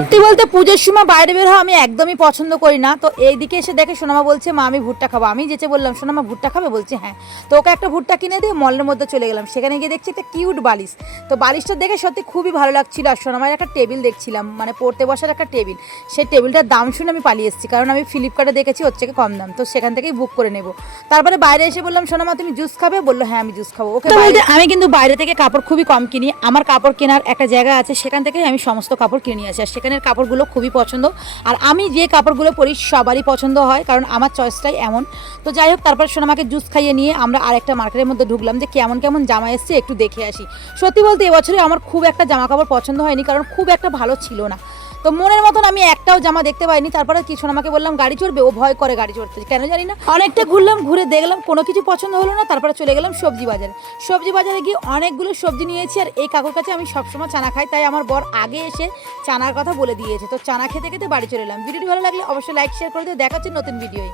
সত্যি বলতে পুজোর সময় বাইরে বের হওয়া আমি একদমই পছন্দ করি না। তো এইদিকে এসে দেখে সোনামা বলছে মা আমি ভুট্টা খাবো। আমি যেচে বললাম সোনামা ভুট্টা খাবে, বলছে হ্যাঁ। তো ওকে একটা ভুট্টা কিনে দিয়ে মলের মধ্যে চলে গেলাম। সেখানে গিয়ে দেখছি একটা কিউট বালিশ। তো বালিশটা দেখে সত্যি খুবই ভালো লাগছিল। আর সোনামার একটা টেবিল দেখছিলাম, মানে পড়তে বসার একটা টেবিল। সেই টেবিলটার দাম শুনে আমি পালিয়ে এসেছি, কারণ আমি ফ্লিপকার্টে দেখেছি ওর থেকে কম দাম। তো সেখান থেকেই বুক করে নেবো। তারপরে বাইরে এসে বললাম সোনামা তুমি জুস খাবে, বললো হ্যাঁ আমি জুস খাবো। ওকে বলতে আমি কিন্তু বাইরে থেকে কাপড় খুবই কম কিনি। আমার কাপড় কেনার একটা জায়গা আছে, সেখান থেকেই আমি সমস্ত কাপড় কিনে নিয়ে আসি। আর সেখানের কাপড়গুলো খুবই পছন্দ। আর আমি যে কাপড়গুলো পরি সবারই পছন্দ হয়, কারণ আমার চয়েসটাই এমন। তো যাই হোক, তারপর সোনামাকে জুস খাইয়ে নিয়ে আমরা আরেকটা মার্কেটের মধ্যে ঢুকলাম যে কেমন কেমন জামা এসছে একটু দেখে আসি। সত্যি বলতে এবছরে আমার খুব একটা জামা কাপড় পছন্দ হয়নি, কারণ খুব একটা ভালো ছিল না। তো মনের মতন আমি একটাও জামা দেখতে পাইনি। তারপরে কি সোনামাকে বললাম গাড়ি চড়বে, ও ভয় করে গাড়ি চড়তে, কেন জানি না। অনেকটা ঘুরলাম, ঘুরে দেখলাম কোনো কিছু পছন্দ হলো না। তারপরে চলে গেলাম সবজি বাজারে। সবজি বাজারে গিয়ে অনেকগুলো সবজি নিয়েছি। আর এই কাকুর কাছে আমি সবসময় চানা খাই, তাই আমার বর আগে এসে চানার কথা বলে দিয়েছে। তো চানা খেতে খেতে বাড়ি চলে এলাম। ভিডিওটি ভালো লাগলে অবশ্যই লাইক শেয়ার করে দিও। দেখা হচ্ছে নতুন ভিডিওয়।